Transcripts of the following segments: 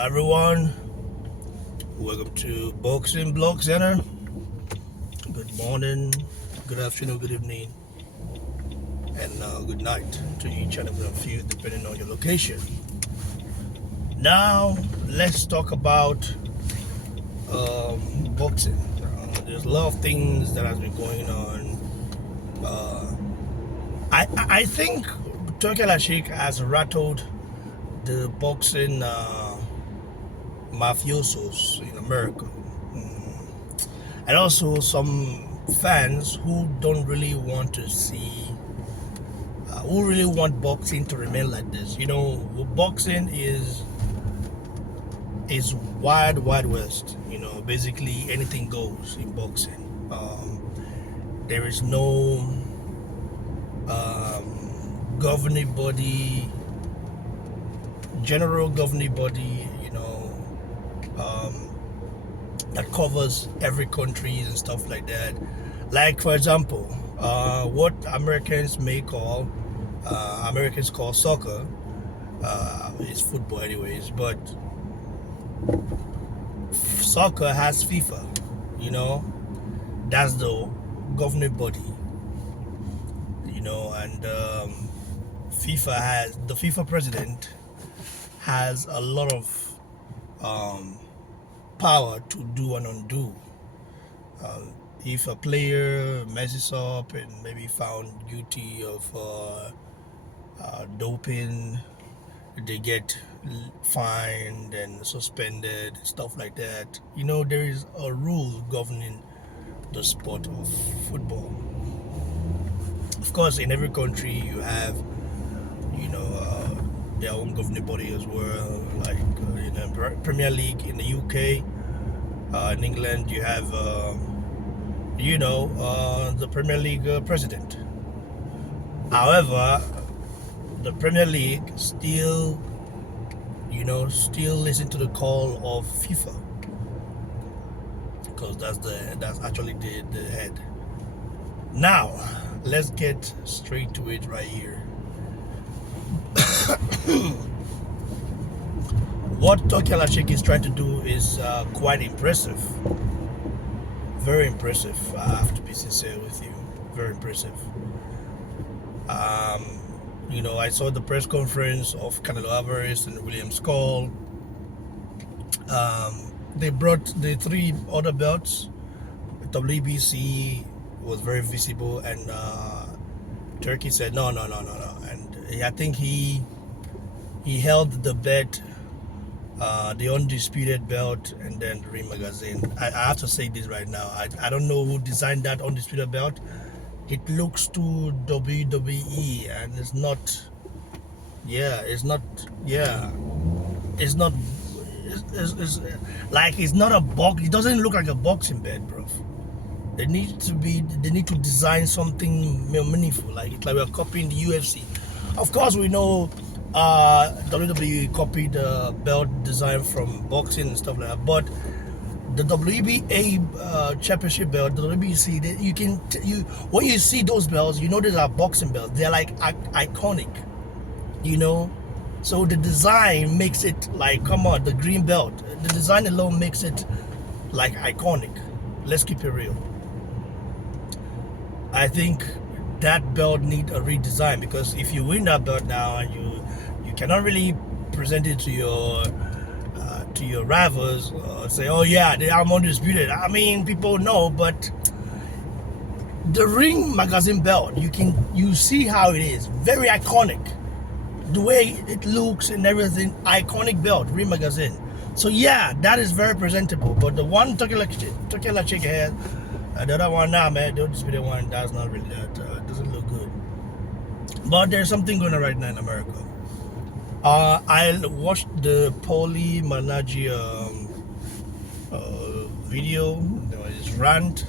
Everyone, welcome to Boxing Blog Center. Good morning, good afternoon, good evening, and good night to each and every one of you, depending on your location. Now, let's talk about boxing. There's a lot of things that has been going on. I think Turki Alalshikh has rattled the boxing mafiosos in America. And also some fans who don't really want to see, who really want boxing to remain like this. You know, boxing is wild west. You know, basically anything goes in boxing. There is no governing body, general governing body, that covers every country and stuff like that. Like, for example, what Americans call soccer, is football anyways, but soccer has FIFA, that's the governing body, and the FIFA president has a lot of power to do and undo. If a player messes up and maybe found guilty of doping, they get fined and suspended, stuff like that. There is a rule governing the sport of football. Of course, in every country you have, their own governing body as well. Like in the Premier League in the UK, in England, you have, the Premier League president. However, the Premier League still listen to the call of FIFA, because that's actually the head. Now, let's get straight to it right here. What Turki Alalshikh is trying to do is quite impressive. Very impressive. I have to be sincere with you. Very impressive. I saw the press conference of Canelo Alvarez and William Skull. They brought the 3 other belts. WBC was very visible, and Turkey said no. And I think he held the bet, the undisputed belt, and then the Ring magazine. I have to say this right now. I don't know who designed that undisputed belt. It looks too WWE, and it's not. It's not a box. It doesn't look like a boxing belt, bro. They need to design something more meaningful. Like we're copying the UFC. Of course, we know WWE copied the belt design from boxing and stuff like that, but the WBA championship belt, the WBC, when you see those belts, these are boxing belts. They're like iconic, so the design makes it like, come on, the green belt, the design alone makes it like iconic. Let's keep it real. I think that belt need a redesign, because if you win that belt now, you cannot really present it to your rivals, say, oh yeah, I'm undisputed. I mean, people know, but the Ring magazine belt, you see how it is, very iconic, the way it looks and everything. Iconic belt, Ring magazine. So yeah, that is very presentable. But the one Turki Alalshikh has, the other one now, man, the undisputed one, that's not really that. Doesn't look good. But there's something going on right now in America. I watched the Paulie Malignaggi video, his rant.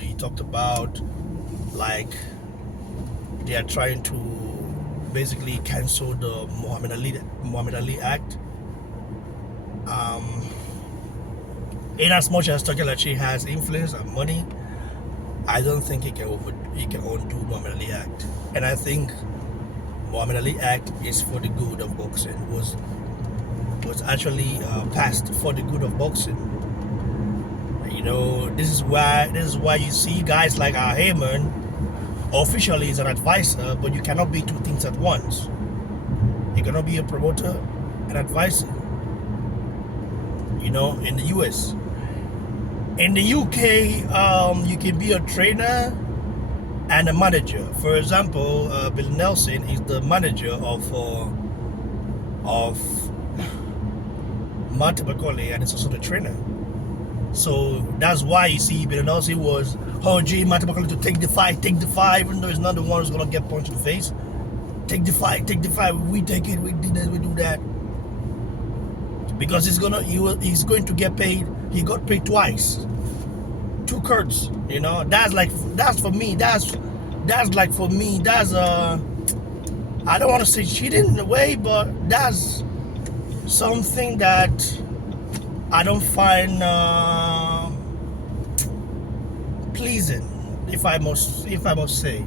He talked about like they are trying to basically cancel the Mohammad Ali Act. In as much as Turki Alalshikh has influence and money, I don't think he can undo Mohammad Ali Act. And I think Mohammad Ali Act is for the good of boxing. was actually passed for the good of boxing. You know, this is why you see guys like our Heyman officially is an advisor, but you cannot be two things at once. You cannot be a promoter and advisor. You know, in the US. In the UK, you can be a trainer and a manager. For example, Bill Nelson is the manager of Martin McCauley, and it's also the trainer. So that's why you see Bill Nelson was urging Martin McCauley to take the fight, even though he's not the one who's gonna get punched in the face. Take the fight, we take it, we do this, we do that. Because he's going to get paid. He got paid twice. 2 cuts, you know. That's for me, I don't want to say cheating in a way, but that's something that I don't find pleasing, if I must say.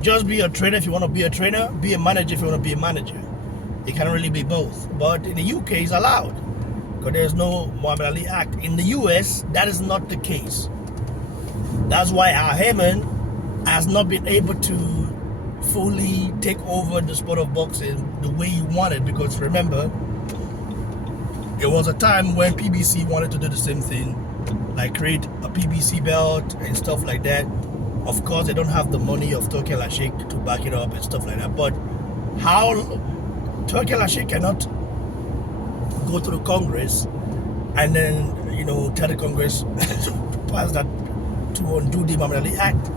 Just be a trainer if you want to be a trainer. Be a manager if you want to be a manager. It can't really be both. But in the UK, it's allowed because there's no Mohammad Ali Act. In the US, that is not the case. That's why our Heyman has not been able to fully take over the sport of boxing the way he wanted. Because remember, there was a time when PBC wanted to do the same thing, like create a PBC belt and stuff like that. Of course, they don't have the money of Turki Alalshikh to back it up and stuff like that. But how Turki Alalshikh cannot go to the Congress and then, you know, tell the Congress to pass that, to undo the Mohammad Ali Act.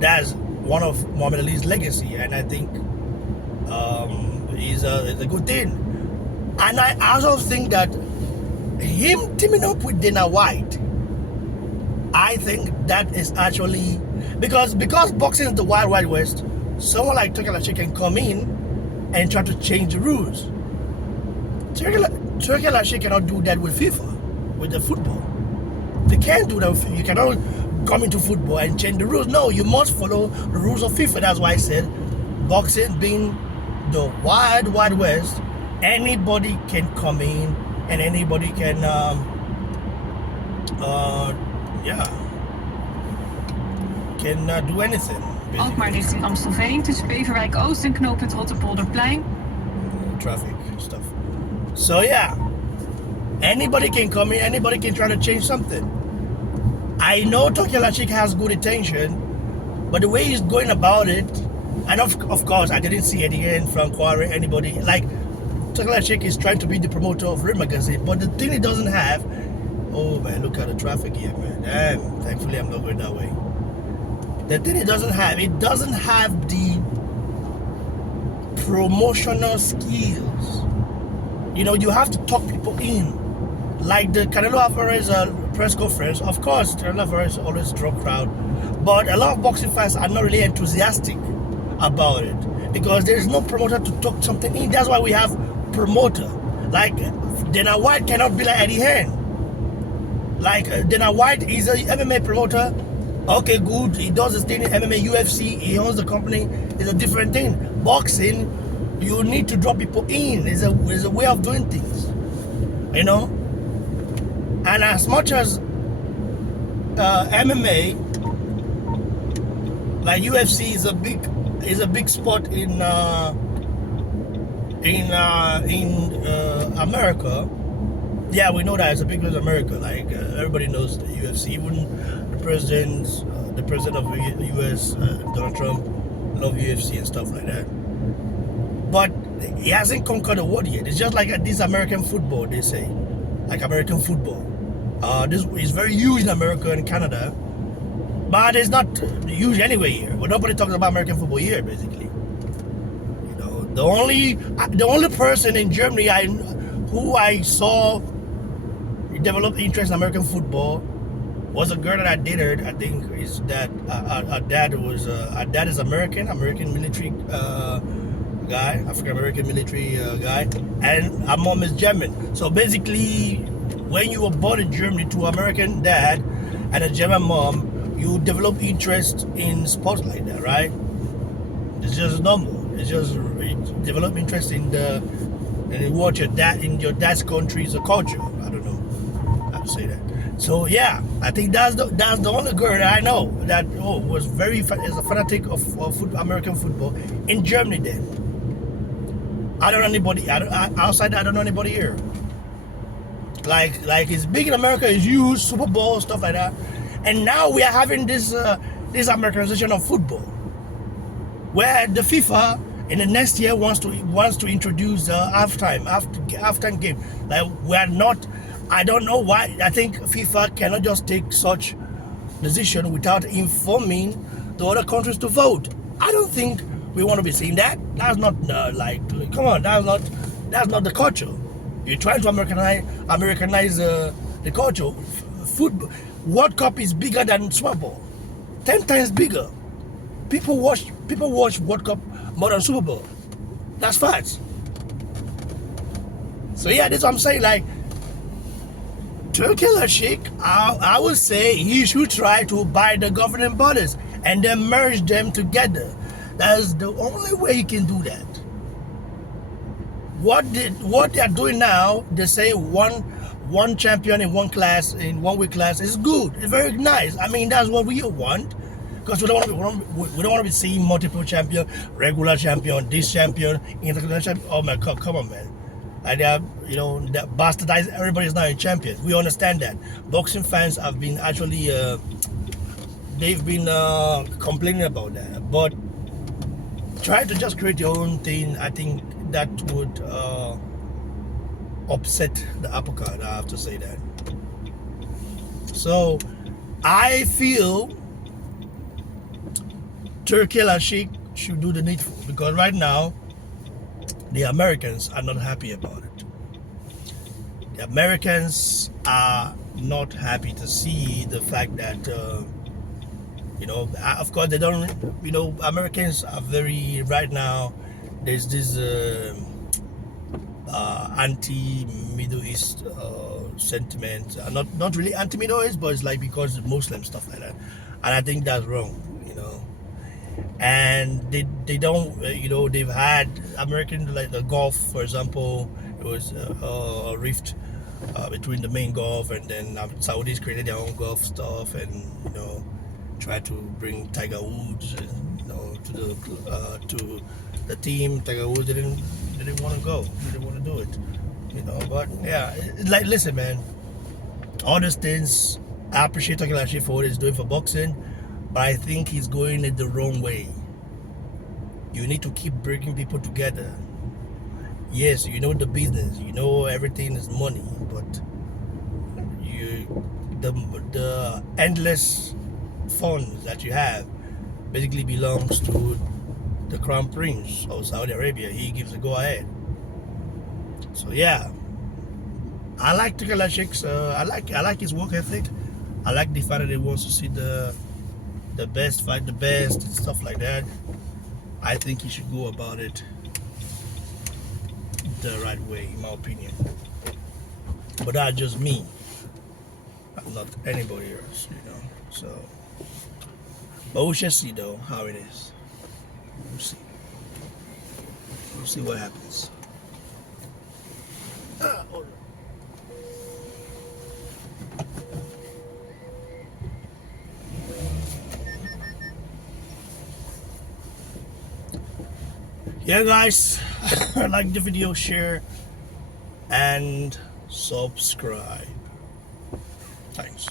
That's one of Mohammad Ali's legacy, and I think is a good thing. And I also think that him teaming up with Dana White, I think that is actually because boxing is the wild west. Someone like Turki Alalshikh can come in and try to change the rules. Turki Alalshikh cannot do that with FIFA, with the football. They can't do that. You cannot come into football and change the rules. No, you must follow the rules of FIFA. That's why I said boxing being the wild west, anybody can come in and anybody can can do anything. Alkmaar richting Amstelveen tussen Beverwijk Oost en knooppunt Rotterpolderplein. Traffic stuff. So yeah, anybody can come in, anybody can try to change something. I know Turki Alalshikh has good intention, but the way he's going about it, and of course I didn't see Eddie and Frank Quarry, anybody like Turki Alalshikh is trying to be the promoter of Red Magazine, but the thing he doesn't have, oh man, look at the traffic here, man. Damn, thankfully I'm not going that way. The thing it doesn't have the promotional skills. You know, you have to talk people in. Like the Canelo Alvarez press conference, of course, Canelo Alvarez always draw crowd, but a lot of boxing fans are not really enthusiastic about it because there is no promoter to talk something in. That's why we have promoter. Like Dana White cannot be like Eddie Hearn. Like Dana White is a MMA promoter. Okay, good. He does his thing in MMA, UFC. He owns the company. It's a different thing. Boxing, you need to draw people in. It's a way of doing things, you know. And as much as MMA, like UFC, is a big sport in America. Yeah, we know that it's a big sport in America. Like everybody knows the UFC. Even the president of the US, Donald Trump, love UFC and stuff like that. But he hasn't conquered the world yet. It's just like this American football, they say, like American football. This is very huge in America and Canada, but it's not huge anywhere here. But nobody talks about American football here, basically. You know, the only person in Germany who I saw develop interest in American football was a girl that I dated. I think is that our dad is American military guy, African American military guy, and our mom is German. So basically, when you were born in Germany to an American dad and a German mom, you develop interest in sports like that, right? It's just normal. It's just develop interest in the and what your dad in your dad's country is a culture. I don't know how to say that. So yeah, I think that's the only girl that I know that was is a fanatic of American football in Germany. Then I don't know anybody outside. I don't know anybody here. Like it's big in America. It's huge, Super Bowl stuff like that. And now we are having this Americanization of football, where the FIFA in the next year wants to introduce halftime game. Like we are not. I don't know why. I think FIFA cannot just take such decision without informing the other countries to vote. I don't think we want to be seeing that. That's not come on. That's not the culture. You're trying to Americanize the culture. Football World Cup is bigger than Super Bowl, 10 times bigger. People watch World Cup more than Super Bowl. That's facts. So yeah, that's what I'm saying. Like Turki Alalshikh, I would say he should try to buy the governing bodies and then merge them together. That's the only way he can do that. What they are doing now, they say one champion in one week class is good. It's very nice. I mean, that's what we want, because we don't want to be seeing multiple champion, regular champion, this champion, international champion. Oh my God, come on, man! And that bastardize everybody's now a champion. We understand that. Boxing fans have been actually they've been complaining about that, but try to just create your own thing. I think that would upset the apple cart. I have to say that. So I feel Turki Alalshikh should do the needful, because right now the Americans are not happy about it. The Americans are not happy to see the fact that of course they don't. Americans are very right now. There's this anti-Middle East sentiment. Not really anti-Middle East, but it's like because of Muslim stuff like that, and I think that's wrong. And they don't. They've had American, like the Gulf, for example. It was a rift between the main Gulf, and then Saudis created their own Gulf stuff, and tried to bring Tiger Woods, to the team. Tiger Woods didn't want to go. He didn't want to do it. But yeah, like, listen, man. All these things, I appreciate Turki Alalshikh for what he's doing for boxing, but I think he's going it the wrong way. You need to keep bringing people together. Yes, the business, everything is money, but the endless funds that you have basically belongs to the Crown Prince of Saudi Arabia. He gives the go ahead. So yeah, I like Turki Alalshikh's. I like his work ethic. I like the fact that he wants to see the best fight the best and stuff like that. I think he should go about it the right way, in my opinion. But that's just me. I'm not anybody else, So, but we shall see though how it is. We'll see. We'll see what happens. Hold on. Yeah, guys, like the video, share, and subscribe. Thanks.